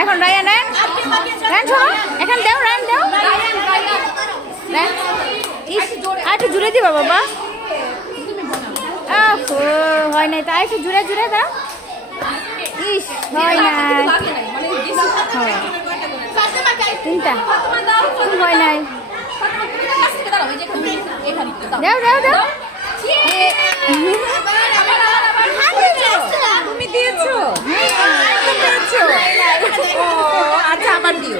এখন Ryan Ryan শোনো এখন দাও রায়ান দাও রায়ান আর একটু জুড়ে দিবা বাবা হয় নাই তাই একটু জুড়ে জুড়ে দাও ইস হয় নাই তিনটা হয় নাই দাও দাও দাও তুমি দিয়েছো আচ্ছা আবার দিও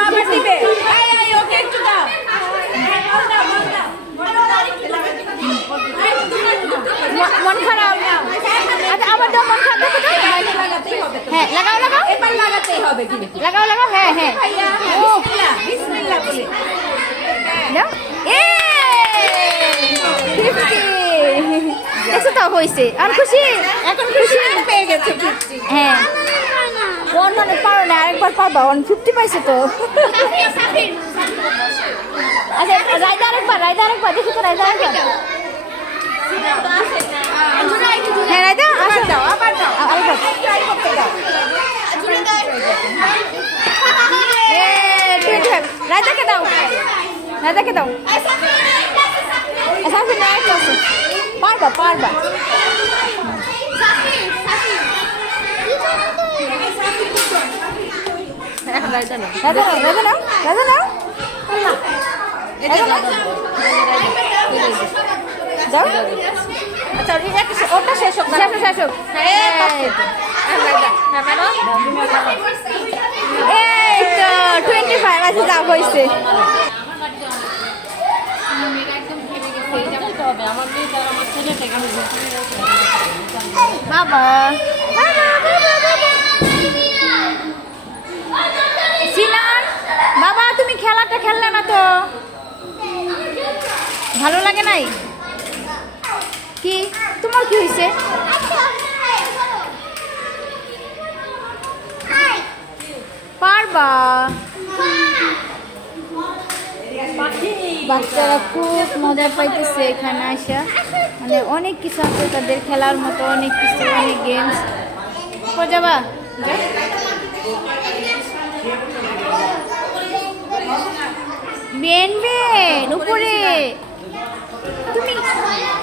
আবার দিবে ওকে একটু দাও মন খারাপ আচ্ছা আবার দাও মন খারাপ হ্যাঁ লাগাও লাগাও এবার লাগাতেই হবে লাগাও লাগাও হ্যাঁ হ্যাঁ ও বিসমিল্লাহ বলে দাও দেখো তো হয়েছে আর খুশি এখন খুশি পেয়ে গেছে 50 হ্যাঁ 100 পারো না আরেকবার পারবা 150 পাইছে তো আচ্ছা রাইদা আরেকবার দেখি তো রাইদা আরেকবার হ্যাঁ রাইদা আসো দাও আবার দাও আরেকবার ট্রাই করতে দাও রাইদাকে দাও সাফি না আছে পারবা এখন রাইদা না রাজা নাও যাও আচ্ছা ওটা শেষ হোক এই তো 25 আছে যা হয়েছে বাবা সিনান বাবা তুমি খেলাটা খেললে না তো ভালো লাগে নাই কি তোমার কি হয়েছে পারবা বাচ্চারা খুব মজা পাইতেছে এখানে আসা মানে অনেক কিছু আছে তাদের খেলার মতো অনেক কিছু অনেক গেমস যাবা বেন উপরে তুমি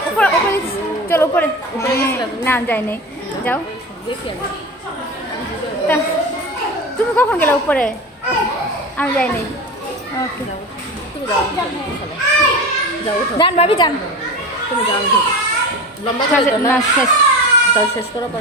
উপরে চলো উপরে না যাই নাই যাও তুমি কখন গেলে উপরে আমি যাই নাই ওকে যান ভাবি যান তুমি যাও লম্বা না শেষ শেষ করো।